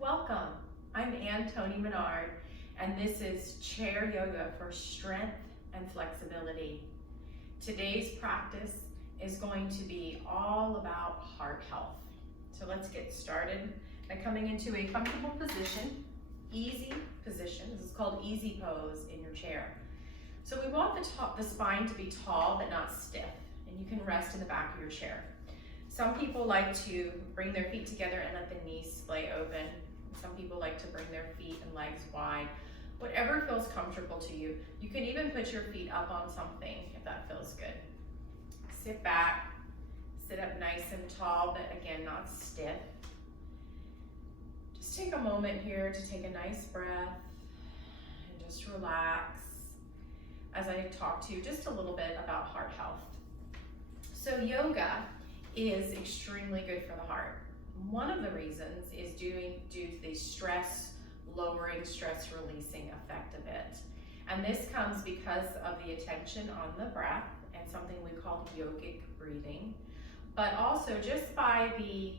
Welcome. I'm Toni Minard, and this is chair yoga for strength and flexibility. Today's practice is going to be all about heart health. So let's get started by coming into a comfortable position, easy position. This is called easy pose in your chair. So we want the spine to be tall but not stiff, and you can rest in the back of your chair. Some people like to bring their feet together and let the knees splay open. Some people like to bring their feet and legs wide. Whatever feels comfortable to you. You can even put your feet up on something if that feels good. Sit back, sit up nice and tall, but again, not stiff. Just take a moment here to take a nice breath and just relax as I talk to you just a little bit about heart health. So yoga is extremely good for the heart. One of the reasons is due to the stress lowering, stress releasing effect of it. And this comes because of the attention on the breath and something we call yogic breathing, but also just by the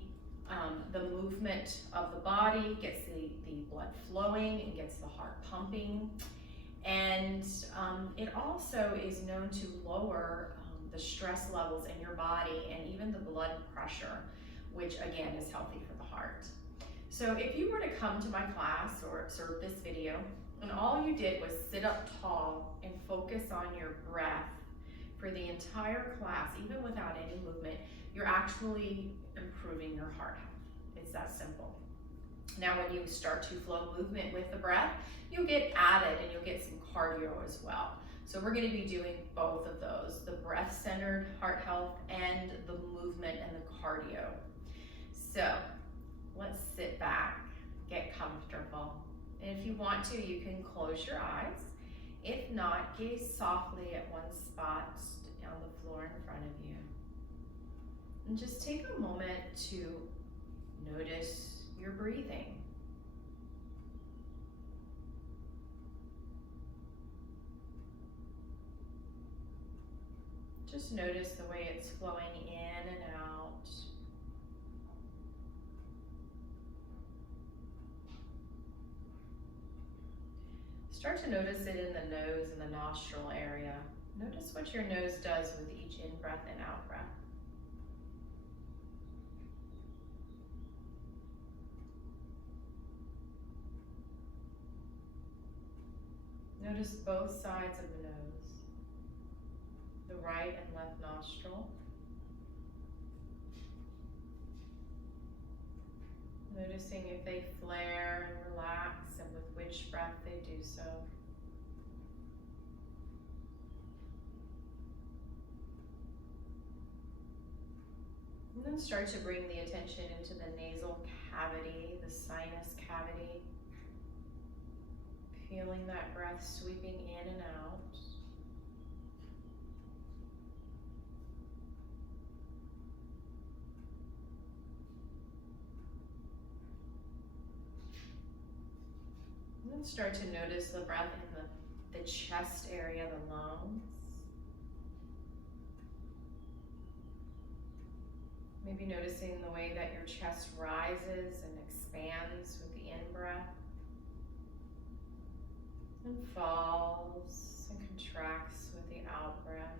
movement of the body, gets the blood flowing, it gets the heart pumping, and it also is known to lower the stress levels in your body and even the blood pressure, which again is healthy for the heart. So if you were to come to my class or observe this video and all you did was sit up tall and focus on your breath for the entire class, even without any movement, you're actually improving your heart health. It's that simple. Now when you start to flow movement with the breath, you'll get added and you'll get some cardio as well. So we're going to be doing both of those, the breath-centered heart health and the movement and the cardio. So let's sit back, get comfortable. And if you want to, you can close your eyes. If not, gaze softly at one spot on the floor in front of you. And just take a moment to notice your breathing. Just notice the way it's flowing in and out. Start to notice it in the nose and the nostril area. Notice what your nose does with each in-breath and out-breath. Notice both sides of the nose, the right and left nostril. Noticing if they flare and relax and with which breath they do so. And then start to bring the attention into the nasal cavity, the sinus cavity. Feeling that breath sweeping in and out. And then start to notice the breath in the chest area, the lungs. Maybe noticing the way that your chest rises and expands with the in-breath and falls and contracts with the out-breath.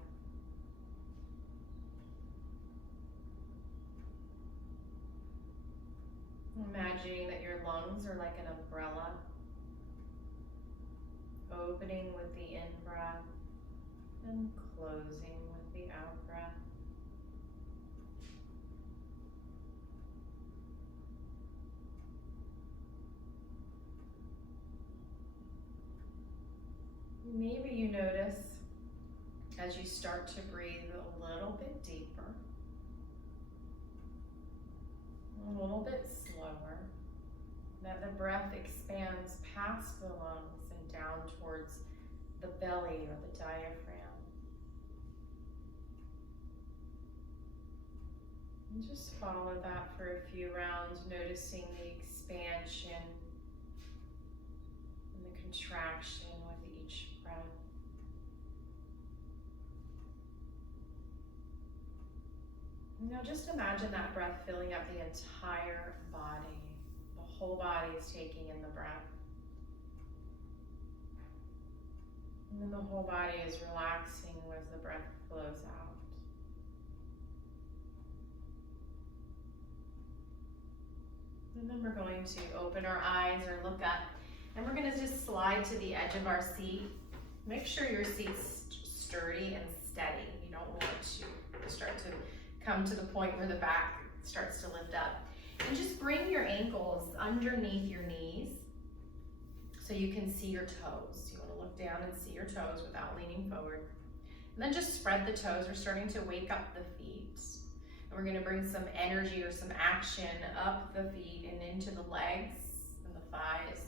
Imagining that your lungs are like an umbrella, opening with the in-breath and closing with the out-breath. Maybe you notice as you start to breathe a little bit deeper, a little bit slower, that the breath expands past the lungs and down towards the belly or the diaphragm. And just follow that for a few rounds, noticing the expansion and the contraction with each breath. Now just imagine that breath filling up the entire body, the whole body is taking in the breath. And then the whole body is relaxing as the breath flows out. And then we're going to open our eyes or look up, and we're going to just slide to the edge of our seat. Make sure your seat's sturdy and steady. You don't want to start to come to the point where the back starts to lift up. And just bring your ankles underneath your knees so you can see your toes. You want to look down and see your toes without leaning forward. And then just spread the toes. We're starting to wake up the feet. And we're going to bring some energy or some action up the feet and into the legs and the thighs.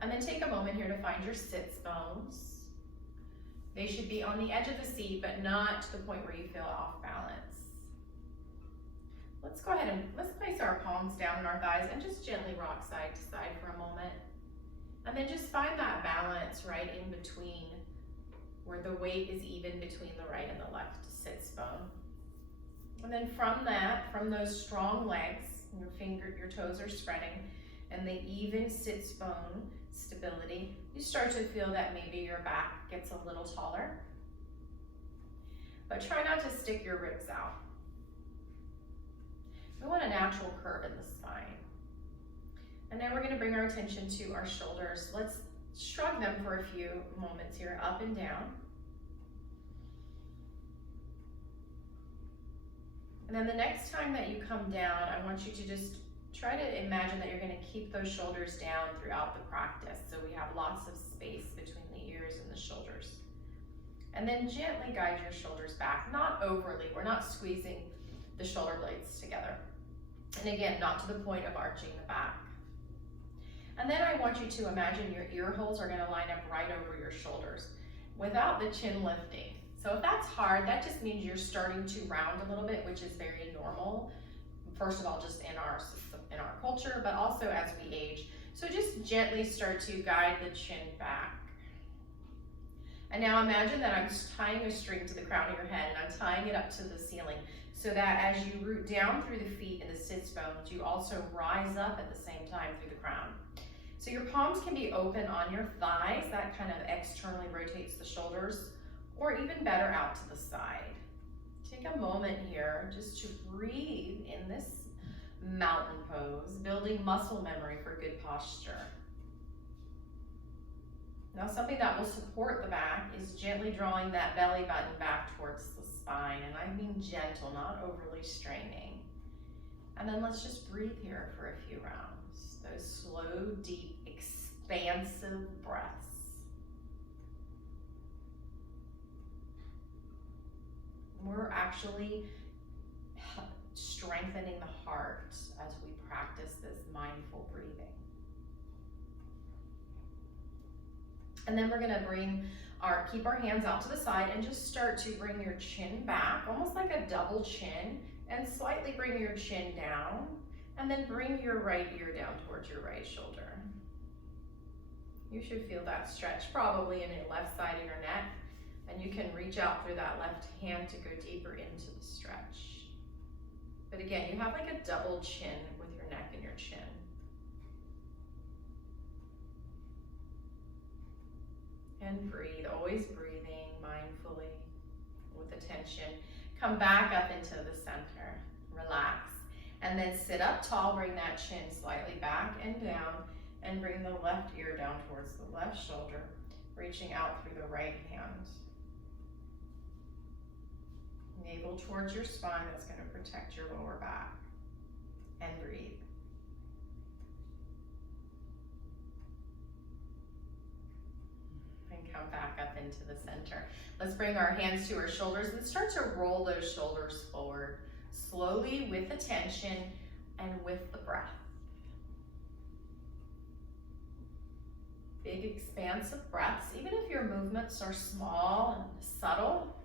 And then take a moment here to find your sits bones. They should be on the edge of the seat, but not to the point where you feel off balance. Let's go ahead and let's place our palms down on our thighs and just gently rock side to side for a moment. And then just find that balance right in between, where the weight is even between the right and the left sits bone. And then from that, from those strong legs, your toes are spreading, and the even sits bone stability, you start to feel that maybe your back gets a little taller. But try not to stick your ribs out. We want a natural curve in the spine. And now we're going to bring our attention to our shoulders. Let's shrug them for a few moments here, up and down. And then the next time that you come down, I want you to just try to imagine that you're going to keep those shoulders down throughout the practice. So we have lots of space between the ears and the shoulders. And then gently guide your shoulders back, not overly. We're not squeezing the shoulder blades together. And again, not to the point of arching the back. And then I want you to imagine your ear holes are going to line up right over your shoulders without the chin lifting. So if that's hard, that just means you're starting to round a little bit, which is very normal. First of all, just in our culture, but also as we age. So just gently start to guide the chin back. And now imagine that I'm tying a string to the crown of your head and I'm tying it up to the ceiling, so that as you root down through the feet and the sits bones, you also rise up at the same time through the crown. So your palms can be open on your thighs. That kind of externally rotates the shoulders, or even better out to the side. Take a moment here just to breathe in this mountain pose, building muscle memory for good posture. Now, something that will support the back is gently drawing that belly button back towards the spine, and I mean gentle, not overly straining. And then let's just breathe here for a few rounds. Those slow, deep, expansive breaths. We're actually strengthening the heart as we practice this mindful breathing. And then we're gonna keep our hands out to the side and just start to bring your chin back, almost like a double chin, and slightly bring your chin down, and then bring your right ear down towards your right shoulder. You should feel that stretch probably in your left side of your neck, and you can reach out through that left hand to go deeper into the stretch. But again, you have like a double chin with your neck and your chin. And breathe, always breathing mindfully with attention. Come back up into the center, relax. And then sit up tall, bring that chin slightly back and down, and bring the left ear down towards the left shoulder, reaching out through the right hand. Navel towards your spine, that's going to protect your lower back. And breathe. And come back up into the center. Let's bring our hands to our shoulders and start to roll those shoulders forward, slowly with attention and with the breath. Big expansive breaths, even if your movements are small and subtle.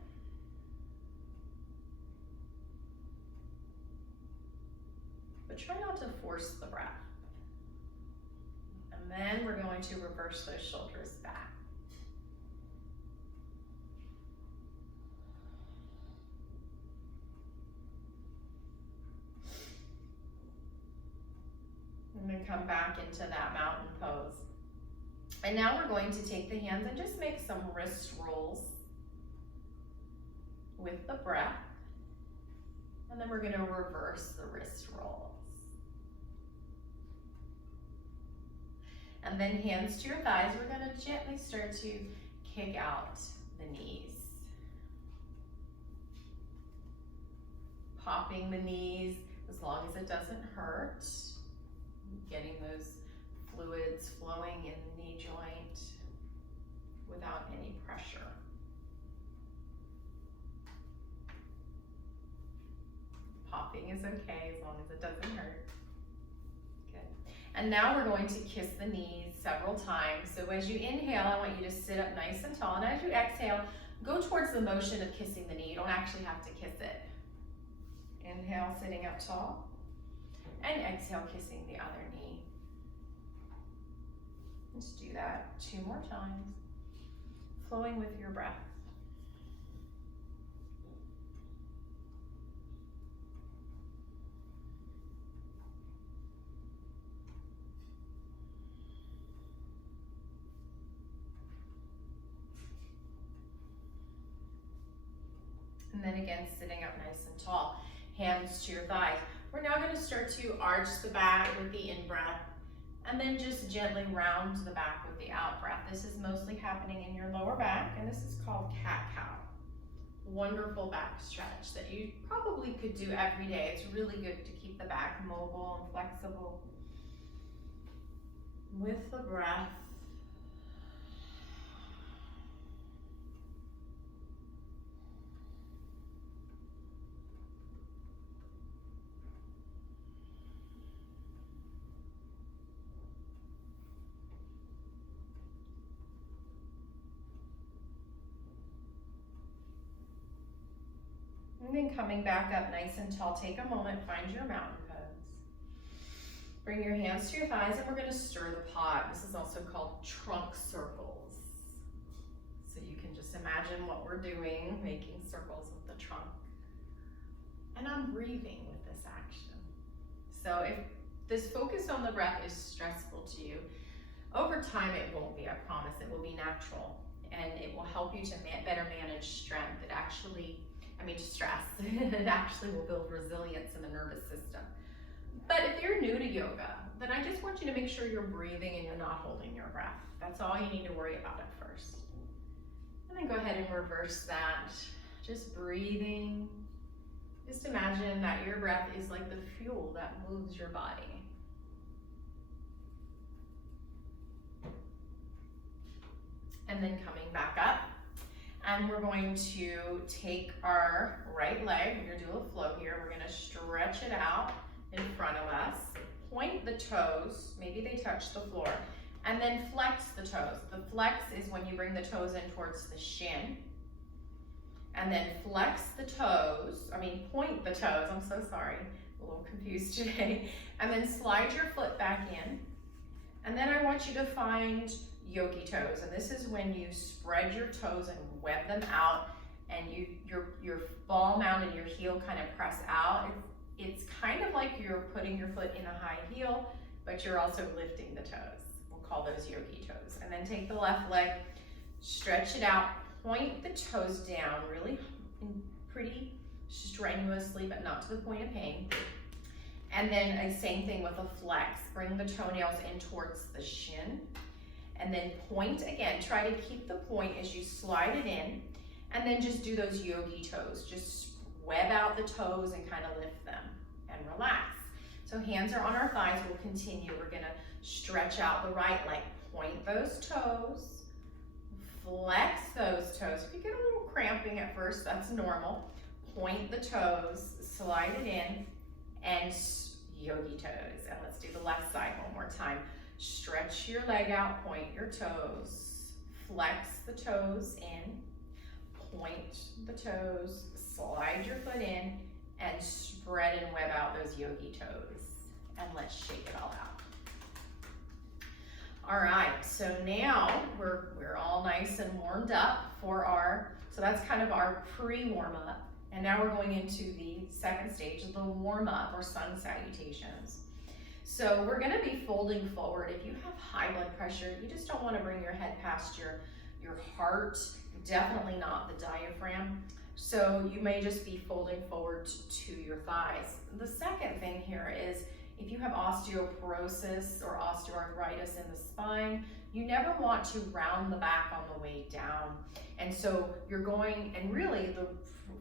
But try not to force the breath. And then we're going to reverse those shoulders back. And then come back into that mountain pose. And now we're going to take the hands and just make some wrist rolls with the breath. And then we're going to reverse the wrist rolls. And then hands to your thighs, we're going to gently start to kick out the knees. Popping the knees as long as it doesn't hurt. Getting those fluids flowing in the knee joint without any pressure. Popping is okay as long as it doesn't hurt. Good. And now we're going to kiss the knees several times. So as you inhale, I want you to sit up nice and tall. And as you exhale, go towards the motion of kissing the knee. You don't actually have to kiss it. Inhale, sitting up tall. And exhale, kissing the other knee. Let's do that 2 more times. Flowing with your breath. And then again, sitting up nice and tall. Hands to your thighs. We're now going to start to arch the back with the in-breath, and then just gently round the back with the out-breath. This is mostly happening in your lower back, and this is called cat-cow. Wonderful back stretch that you probably could do every day. It's really good to keep the back mobile and flexible. With the breath. And then coming back up nice and tall, take a moment, find your mountain pose. Bring your hands to your thighs, and we're going to stir the pot. This is also called trunk circles. So you can just imagine what we're doing, making circles with the trunk. And I'm breathing with this action. So if this focus on the breath is stressful to you, over time it won't be, I promise. It will be natural, and it will help you to better manage strength. It actually stress. It actually will build resilience in the nervous system. But if you're new to yoga, then I just want you to make sure you're breathing and you're not holding your breath. That's all you need to worry about at first. And then go ahead and reverse that. Just breathing. Just imagine that your breath is like the fuel that moves your body. And then coming back up. And we're going to take our right leg, we're going to do a flow here, we're going to stretch it out in front of us, point the toes, maybe they touch the floor, and then flex the toes. The flex is when you bring the toes in towards the shin, and then flex the toes, point the toes, I'm so sorry, a little confused today, and then slide your foot back in, and then I want you to find yogi toes, and this is when you spread your toes and web them out, and your ball mount and your heel kind of press out. It's kind of like you're putting your foot in a high heel, but you're also lifting the toes. We'll call those yogi toes. And then take the left leg, stretch it out, point the toes down really pretty strenuously, but not to the point of pain. And then same thing with a flex. Bring the toenails in towards the shin. And then point again, try to keep the point as you slide it in, and then just do those yogi toes. Just web out the toes and kind of lift them and relax. So hands are on our thighs, we'll continue. We're gonna stretch out the right leg, point those toes, flex those toes. If you get a little cramping at first, that's normal. Point the toes, slide it in, and yogi toes. And let's do the left side one more time. Stretch your leg out, point your toes, flex the toes in, point the toes, slide your foot in, and spread and web out those yogi toes. And let's shake it all out. All right, so now we're all nice and warmed up for so that's kind of our pre-warm up. And now we're going into the second stage of the warm up or sun salutations. So we're gonna be folding forward. If you have high blood pressure, you just don't wanna bring your head past your heart, definitely not the diaphragm. So you may just be folding forward to your thighs. The second thing here is if you have osteoporosis or osteoarthritis in the spine, you never want to round the back on the way down. And so you're going, and really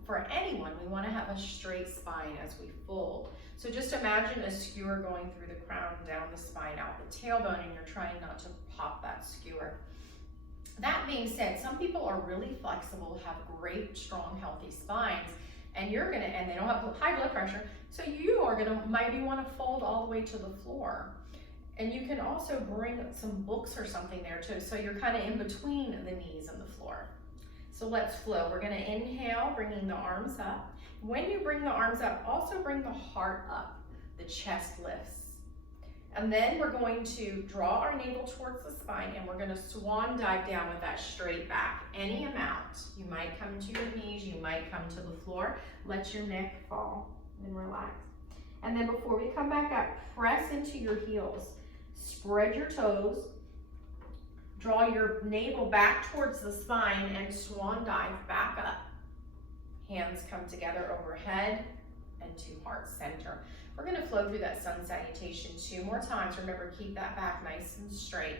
for anyone, we want to have a straight spine as we fold. So just imagine a skewer going through the crown, down the spine, out the tailbone, and you're trying not to pop that skewer. That being said, some people are really flexible, have great, strong, healthy spines, and they don't have high blood pressure, so you are gonna maybe want to fold all the way to the floor. And you can also bring some books or something there too, so you're kind of in between the knees and the floor. So let's flow. We're gonna inhale, bringing the arms up. When you bring the arms up, also bring the heart up, the chest lifts. And then we're going to draw our navel towards the spine, and we're gonna swan dive down with that straight back. Any amount. You might come to your knees, you might come to the floor. Let your neck fall and relax. And then before we come back up, press into your heels. Spread your toes. Draw your navel back towards the spine and swan dive back up. Hands come together overhead and to heart center. We're gonna flow through that sun salutation 2 more times. Remember, keep that back nice and straight.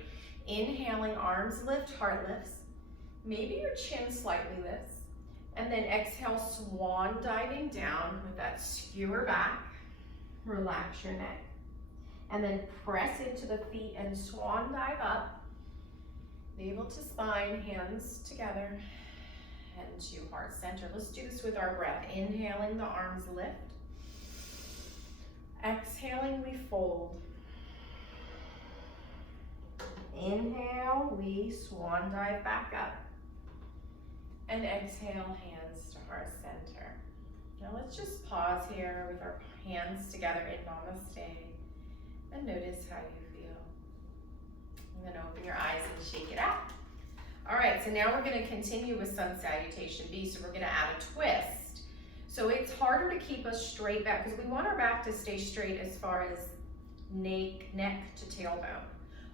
Inhaling, arms lift, heart lifts. Maybe your chin slightly lifts. And then exhale, swan diving down with that skewer back. Relax your neck. And then press into the feet and swan dive up. Navel to spine, hands together, and to heart center. Let's do this with our breath. Inhaling, the arms lift. Exhaling, we fold. Inhale, we swan dive back up. And exhale, hands to heart center. Now let's just pause here with our hands together in namaste and notice how you feel. And then open your eyes and shake it out. All right, so now we're gonna continue with sun salutation B, so we're gonna add a twist. So it's harder to keep us straight back because we want our back to stay straight as far as neck to tailbone.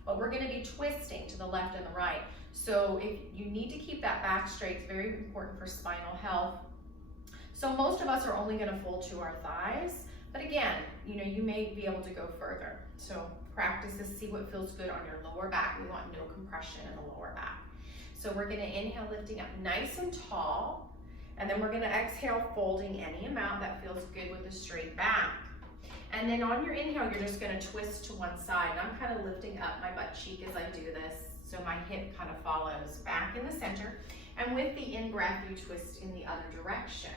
But we're gonna be twisting to the left and the right. So if you need to keep that back straight, it's very important for spinal health. So most of us are only gonna fold to our thighs, but again, you may be able to go further. So practice this, see what feels good on your lower back. We want no compression in the lower back. So we're gonna inhale, lifting up nice and tall, and then we're gonna exhale, folding any amount that feels good with a straight back. And then on your inhale, you're just gonna twist to one side. And I'm kind of lifting up my butt cheek as I do this, so my hip kind of follows back in the center. And with the in-breath, you twist in the other direction.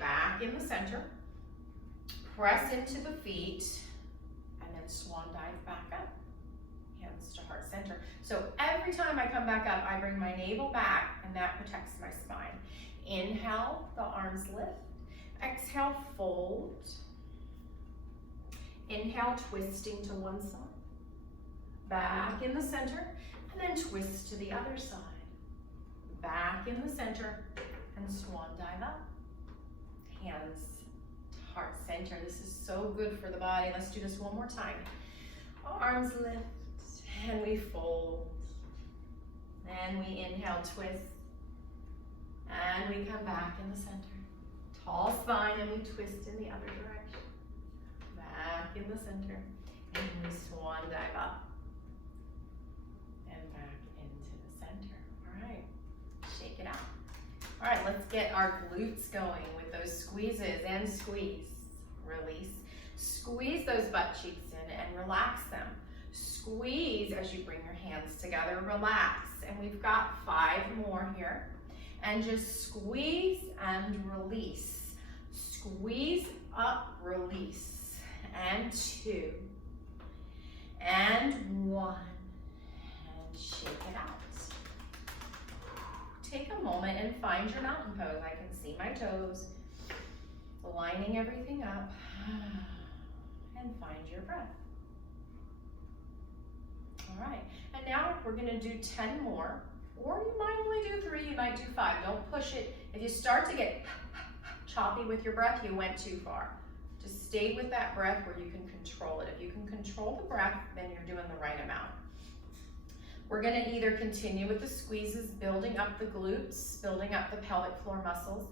Back in the center, press into the feet, and then swan dive back up. Hands to heart center. So every time I come back up, I bring my navel back, and that protects my spine. Inhale, the arms lift. Exhale, fold. Inhale, twisting to one side. Back in the center, and then twist to the other side. Back in the center, and swan dive up. Hands to heart center. This is so good for the body. Let's do this one more time. Arms lift, and we fold. And we inhale, twist. And we come back in the center. Tall spine, and we twist in the other direction. Back in the center. And we swan dive up. And back into the center. All right, shake it out. All right, let's get our glutes going with those squeezes and squeeze. Release. Squeeze those butt cheeks in and relax them. Squeeze as you bring your hands together, relax. And we've got 5 more here. And just squeeze and release. Squeeze up, release. And 2. And 1. And shake it out. Take a moment and find your mountain pose. I can see my toes. Lining everything up. And find your breath. All right, and now we're gonna do 10 more, or you might only do 3, you might do 5. Don't push it. If you start to get choppy with your breath, you went too far. Just stay with that breath where you can control it. If you can control the breath, then you're doing the right amount. We're gonna either continue with the squeezes, building up the glutes, building up the pelvic floor muscles,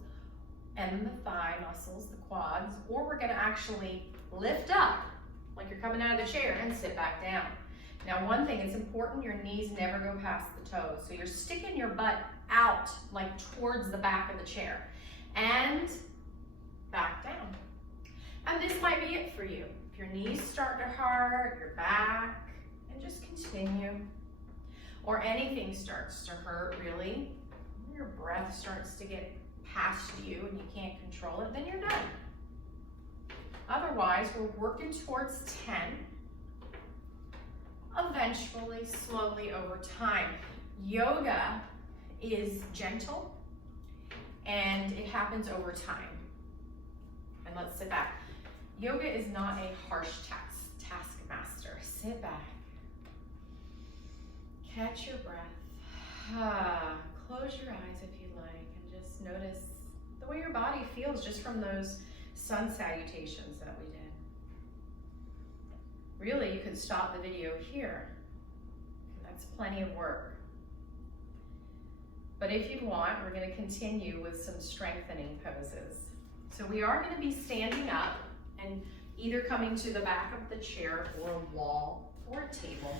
and the thigh muscles, the quads, or we're gonna actually lift up, like you're coming out of the chair, and sit back down. Now, one thing, it's important your knees never go past the toes. So you're sticking your butt out, like towards the back of the chair, and back down. And this might be it for you. If your knees start to hurt, your back, and just continue. Or anything starts to hurt, really, your breath starts to get past you and you can't control it, then you're done. Otherwise, we're working towards 10. Eventually, slowly over time. Yoga is gentle and it happens over time. And let's sit back. Yoga is not a harsh taskmaster. Sit back. Catch your breath. Close your eyes if you like and just notice the way your body feels just from those sun salutations that we did. Really, you could stop the video here. That's plenty of work. But if you want, we're going to continue with some strengthening poses. So we are going to be standing up and either coming to the back of the chair or a wall or a table.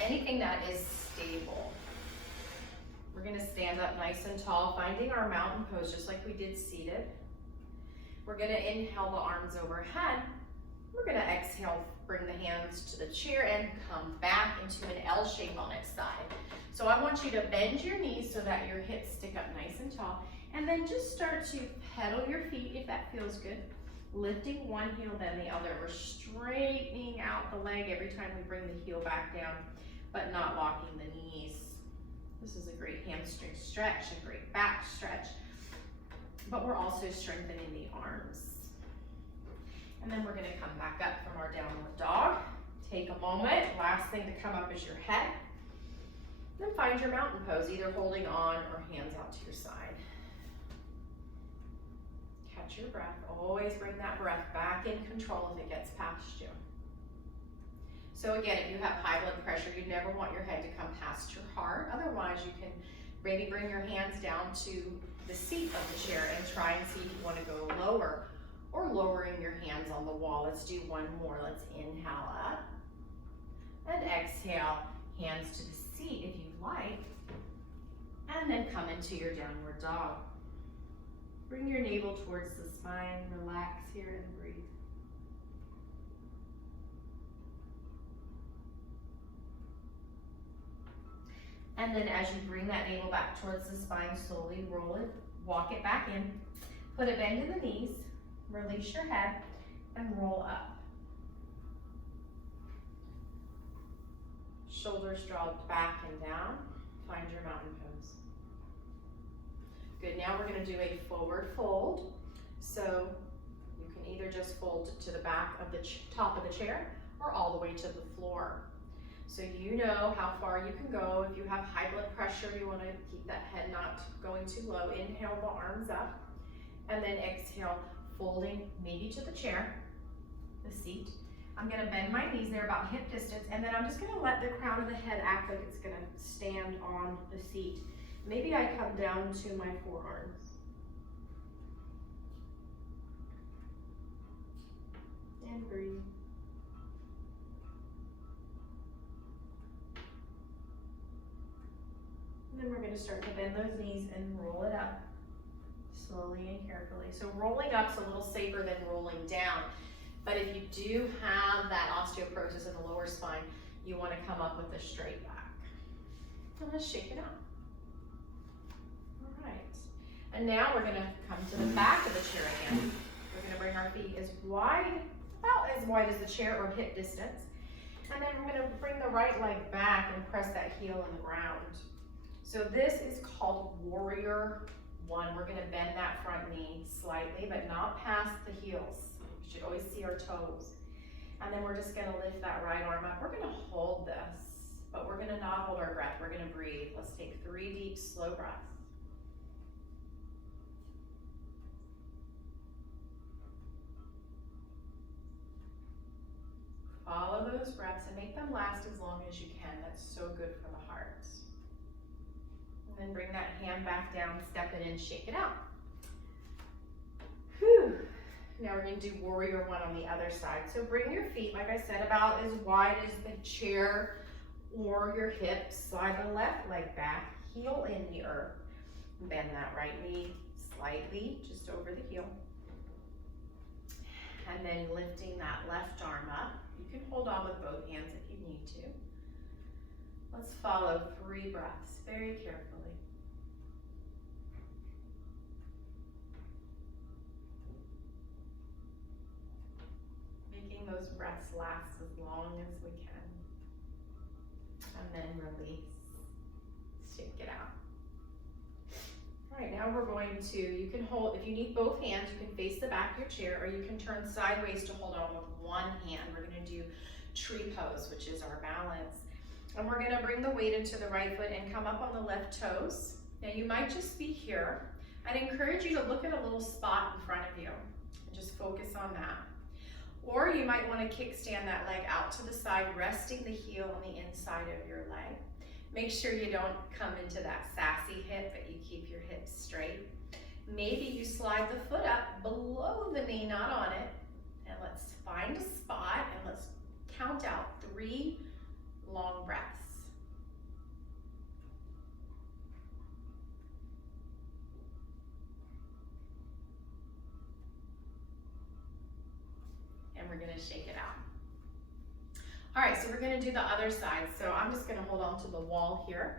Anything that is stable. We're going to stand up nice and tall, finding our mountain pose just like we did seated. We're going to inhale the arms overhead. We're going to exhale, bring the hands to the chair and come back into an L shape on its side. So I want you to bend your knees so that your hips stick up nice and tall, and then just start to pedal your feet if that feels good. Lifting one heel, then the other. We're straightening out the leg every time we bring the heel back down, but not locking the knees. This is a great hamstring stretch, a great back stretch, but we're also strengthening the arms. And then we're gonna come back up from our downward dog. Take a moment, last thing to come up is your head. Then find your mountain pose, either holding on or hands out to your side. Catch your breath, always bring that breath back in control if it gets past you. So again, if you have high blood pressure, you'd never want your head to come past your heart. Otherwise, you can maybe bring your hands down to the seat of the chair and try and see if you want to go lower, or lowering your hands on the wall. Let's do one more. Let's inhale up and exhale, hands to the seat if you like, and then come into your downward dog. Bring your navel towards the spine, relax here and breathe. And then as you bring that navel back towards the spine, slowly roll it, walk it back in, put a bend in the knees, release your head, and roll up. Shoulders draw back and down, find your mountain pose. Good, now we're gonna do a forward fold. So you can either just fold to the back of the top of the chair or all the way to the floor. So you know how far you can go. If you have high blood pressure, you wanna keep that head not going too low. Inhale the arms up, and then exhale, folding maybe to the chair, the seat. I'm gonna bend my knees, they're about hip distance, and then I'm just gonna let the crown of the head act like it's gonna stand on the seat. Maybe I come down to my forearms. And breathe. And then we're gonna start to bend those knees and roll it up slowly and carefully. So rolling up's a little safer than rolling down. But if you do have that osteoporosis in the lower spine, you want to come up with a straight back. So let's shake it out. All right. And now we're going to come to the back of the chair again. We're going to bring our feet as wide, about as wide as the chair or hip distance. And then we're going to bring the right leg back and press that heel in the ground. So this is called Warrior One. We're going to bend that front knee slightly, but not past the heels. You should always see our toes. And then we're just gonna lift that right arm up. We're gonna hold this, but we're gonna not hold our breath. We're gonna breathe. Let's take 3 deep, slow breaths. Follow those breaths and make them last as long as you can. That's so good for the heart. And then bring that hand back down, step it in, shake it out. Whew. Now we're going to do warrior one on the other side. So bring your feet, like I said, about as wide as the chair or your hips. Slide the left leg back, heel in the earth. Bend that right knee slightly, just over the heel. And then lifting that left arm up. You can hold on with both hands if you need to. Let's follow 3 breaths very carefully. Making those breaths last as long as we can. And then release. Shake it out. All right, now we're going to, you can hold, if you need both hands, you can face the back of your chair, or you can turn sideways to hold on with one hand. We're going to do tree pose, which is our balance. And we're going to bring the weight into the right foot and come up on the left toes. Now you might just be here. I'd encourage you to look at a little spot in front of you and just focus on that. Or you might want to kickstand that leg out to the side, resting the heel on the inside of your leg. Make sure you don't come into that sassy hip, but you keep your hips straight. Maybe you slide the foot up below the knee, not on it. And let's find a spot and let's count out 3 long breaths. And we're going to shake it out. All right, so we're going to do the other side. So I'm just going to hold on to the wall here.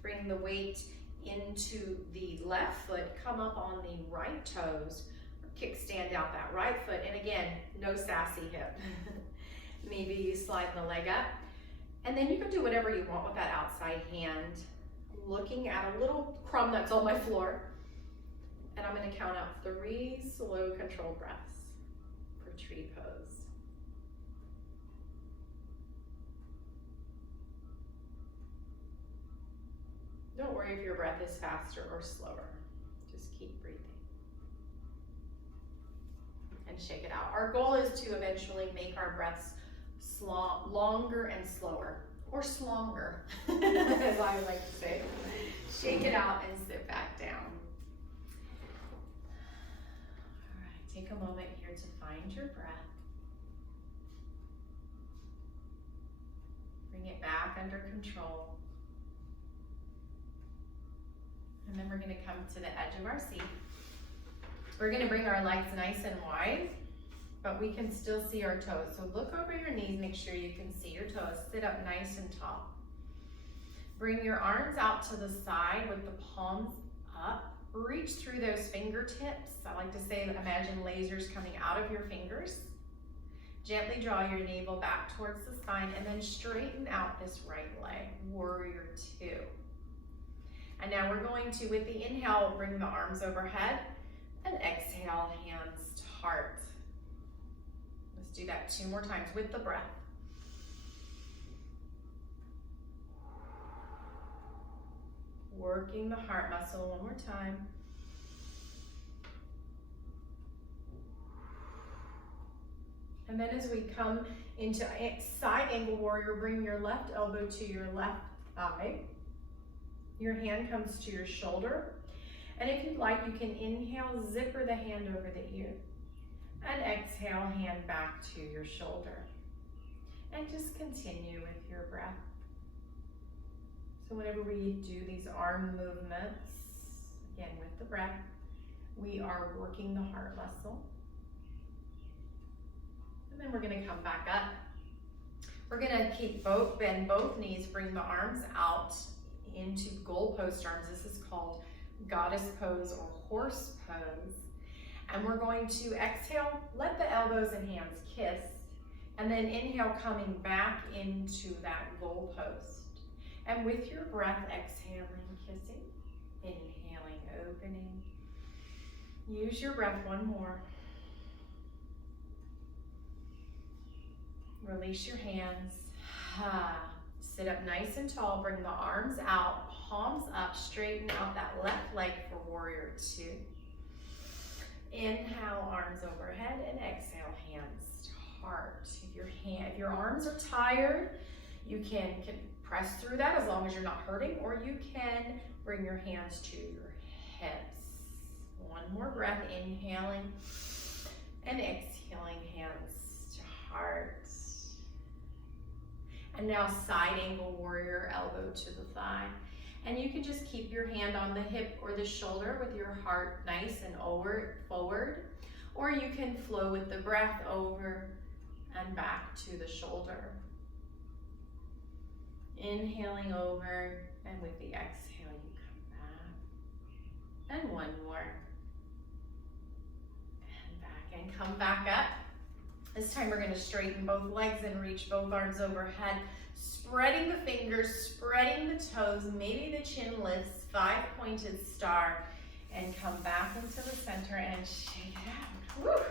Bring the weight into the left foot, come up on the right toes, kickstand out that right foot. And again, no sassy hip. Maybe you slide the leg up. And then you can do whatever you want with that outside hand, looking at a little crumb that's on my floor. And I'm going to count out 3 slow, controlled breaths for tree pose. Don't worry if your breath is faster or slower. Just keep breathing. And shake it out. Our goal is to eventually make our breaths longer and slower, or slonger, as I would like to say. Shake it out and sit back down. All right, take a moment here to find your breath. Bring it back under control. And then we're going to come to the edge of our seat. We're going to bring our legs nice and wide, but we can still see our toes. So look over your knees, make sure you can see your toes. Sit up nice and tall. Bring your arms out to the side with the palms up. Reach through those fingertips. I like to say, imagine lasers coming out of your fingers. Gently draw your navel back towards the spine and then straighten out this right leg. Warrior 2. And now we're going to, with the inhale, bring the arms overhead, and exhale, hands to heart. Let's do that 2 more times with the breath. Working the heart muscle 1 more time. And then as we come into side angle warrior, bring your left elbow to your left thigh. Your hand comes to your shoulder. And if you'd like, you can inhale, zipper the hand over the ear. And exhale, hand back to your shoulder. And just continue with your breath. So whenever we do these arm movements, again with the breath, we are working the heart muscle. And then we're going to come back up. We're going to bend both knees, bring the arms out into goalpost arms. This is called goddess pose or horse pose. And we're going to exhale, let the elbows and hands kiss, and then inhale, coming back into that goalpost. And with your breath, exhaling, kissing, inhaling, opening. Use your breath 1 more. Release your hands. Sit up nice and tall, bring the arms out, palms up, straighten out that left leg for warrior 2. Inhale, arms overhead, and exhale, hands to heart. If your arms are tired, you can press through that as long as you're not hurting, or you can bring your hands to your hips. One more breath, inhaling and exhaling, hands to heart. And now side angle warrior, elbow to the thigh. And you can just keep your hand on the hip or the shoulder with your heart nice and forward, or you can flow with the breath over and back to the shoulder. Inhaling over, and with the exhale, you come back. And one more. And back, and come back up. This time we're gonna straighten both legs and reach both arms overhead, spreading the fingers, spreading the toes, maybe the chin lifts, 5-pointed star, and come back into the center and shake it out. Woo!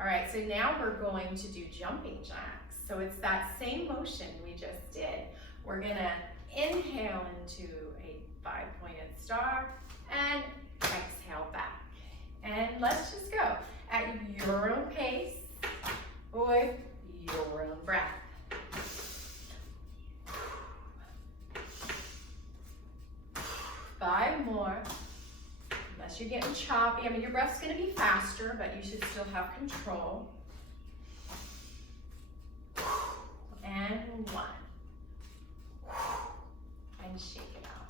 All right, so now we're going to do jumping jacks. So it's that same motion we just did. We're gonna inhale into a 5-pointed star and exhale back. And let's just go at your own pace with your own breath. 5 more. Unless you're getting choppy. I mean, your breath's gonna be faster, but you should still have control. And 1. And shake it out.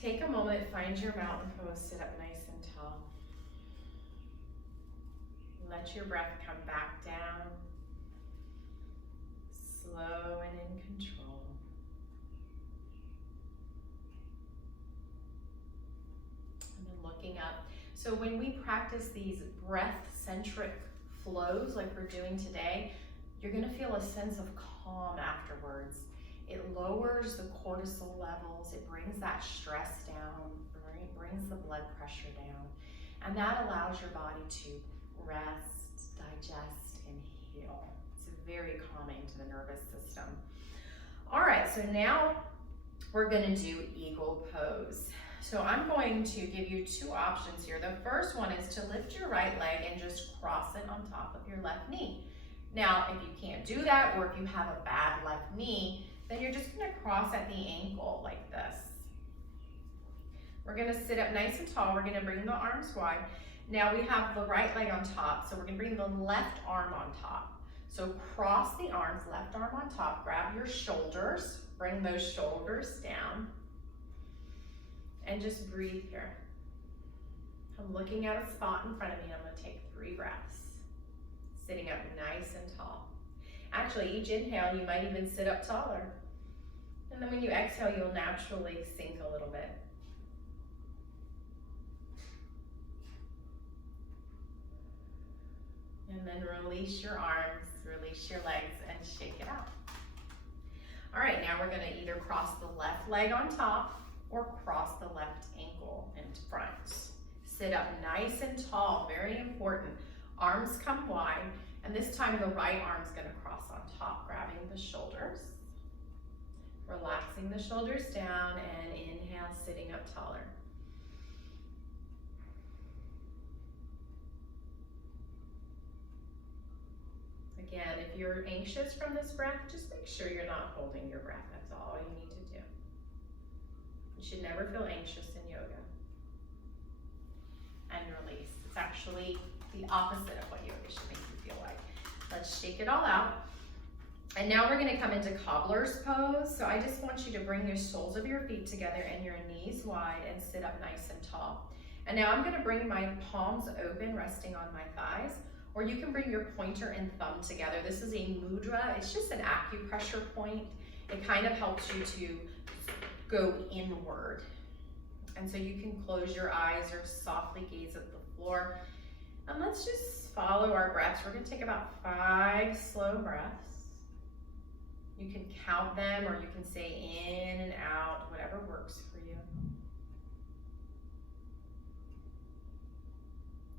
Take a moment, find your mountain pose, sit up nice and tall. Let your breath come back down, slow and in control. And then looking up. So when we practice these breath-centric flows like we're doing today, you're gonna feel a sense of calm afterwards. It lowers the cortisol levels, it brings that stress down, brings the blood pressure down, and that allows your body to rest, digest, and heal. It's very calming to the nervous system. All right, so now we're gonna do eagle pose. So I'm going to give you 2 options here. The first one is to lift your right leg and just cross it on top of your left knee. Now, if you can't do that, or if you have a bad left knee, then you're just gonna cross at the ankle like this. We're gonna sit up nice and tall. We're gonna bring the arms wide. Now we have the right leg on top, so we're gonna bring the left arm on top. So cross the arms, left arm on top, grab your shoulders, bring those shoulders down, and just breathe here. I'm looking at a spot in front of me. I'm gonna take 3 breaths. Sitting up nice and tall. Actually, each inhale, you might even sit up taller. And then when you exhale, you'll naturally sink a little bit. And then release your arms, release your legs, and shake it out. All right, now we're gonna either cross the left leg on top or cross the left ankle in front. Sit up nice and tall, very important. Arms come wide, and this time the right arm's gonna cross on top, grabbing the shoulders. Relaxing the shoulders down, and inhale, sitting up taller. Again, if you're anxious from this breath, just make sure you're not holding your breath. That's all you need to do. You should never feel anxious in yoga. And release. It's actually the opposite of what yoga should make you feel like. Let's shake it all out. And now we're gonna come into cobbler's pose. So I just want you to bring your soles of your feet together and your knees wide and sit up nice and tall. And now I'm gonna bring my palms open, resting on my thighs, or you can bring your pointer and thumb together. This is a mudra. It's just an acupressure point. It kind of helps you to go inward. And so you can close your eyes or softly gaze at the floor. And let's just follow our breaths. We're gonna take about 5 slow breaths. You can count them, or you can say in and out, whatever works for you.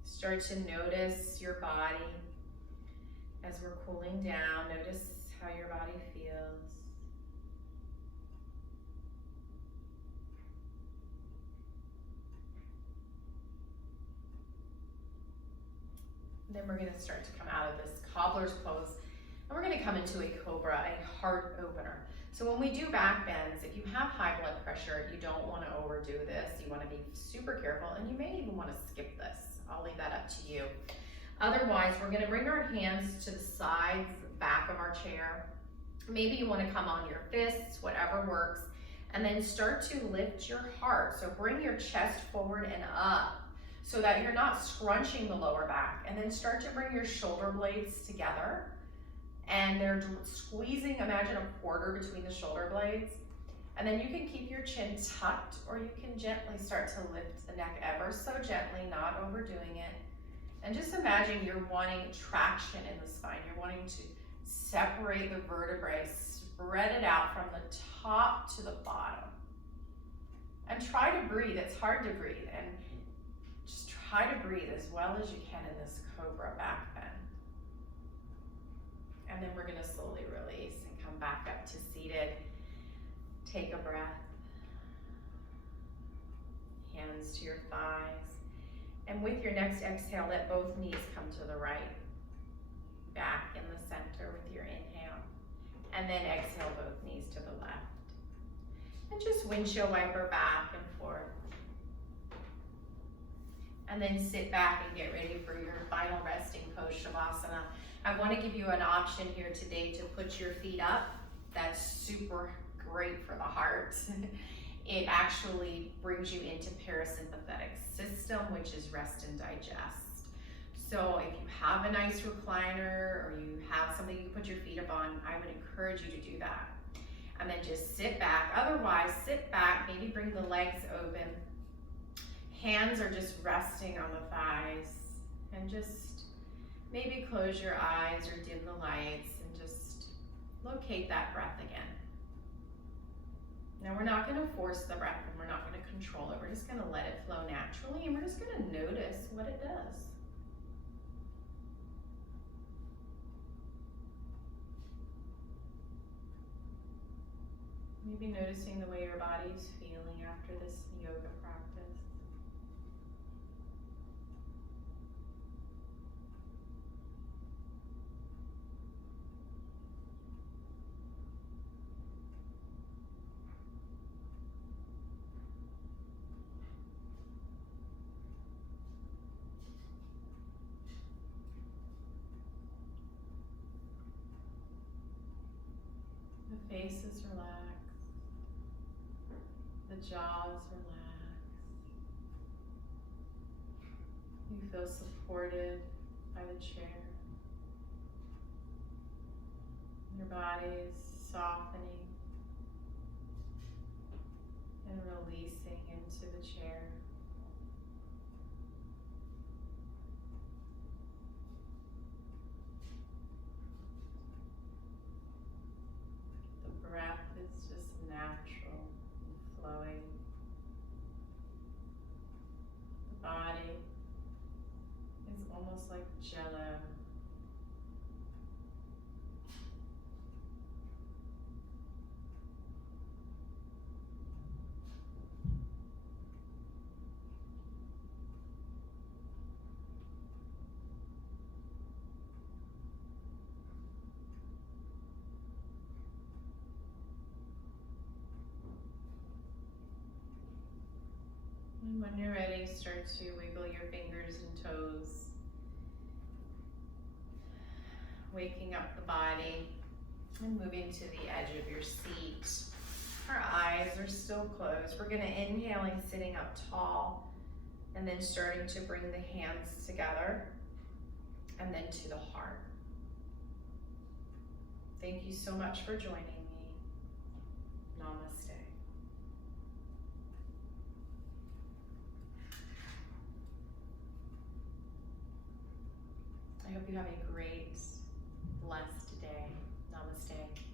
Start to notice your body as we're cooling down. Notice how your body feels. And then we're gonna start to come out of this cobbler's pose, and we're gonna come into a cobra, a heart opener. So when we do back bends, if you have high blood pressure, you don't wanna overdo this. You wanna be super careful, and you may even wanna skip this. I'll leave that up to you. Otherwise, we're gonna bring our hands to the sides, back of our chair. Maybe you wanna come on your fists, whatever works, and then start to lift your heart. So bring your chest forward and up so that you're not scrunching the lower back, and then start to bring your shoulder blades together, and they're squeezing, imagine a quarter between the shoulder blades, and then you can keep your chin tucked, or you can gently start to lift the neck ever so gently, not overdoing it. And just imagine you're wanting traction in the spine. You're wanting to separate the vertebrae, spread it out from the top to the bottom. And try to breathe. It's hard to breathe, and just try to breathe as well as you can in this cobra back bend. And then we're gonna slowly release and come back up to seated. Take a breath. Hands to your thighs. And with your next exhale, let both knees come to the right. Back in the center with your inhale. And then exhale both knees to the left. And just windshield wiper back and forth. And then sit back and get ready for your final resting pose, Shavasana. I want to give you an option here today to put your feet up. That's super great for the heart. It actually brings you into parasympathetic system, which is rest and digest. So if you have a nice recliner, or you have something you can put your feet up on, I would encourage you to do that. And then just sit back. Otherwise, sit back, maybe bring the legs open. Hands are just resting on the thighs, and just maybe close your eyes or dim the lights and just locate that breath again. Now we're not going to force the breath, and we're not going to control it. We're just going to let it flow naturally, and we're just going to notice what it does. Maybe noticing the way your body is feeling after this yoga practice. The face is relaxed. The jaws relax. You feel supported by the chair. Your body is softening and releasing into the chair. The breath is just natural and flowing. The body is almost like jello. And when you're ready, start to wiggle your fingers and toes, waking up the body and moving to the edge of your seat. Our eyes are still closed. We're gonna inhaling, sitting up tall, and then starting to bring the hands together, and then to the heart. Thank you so much for joining me. Namaste. I hope you have a great, blessed day.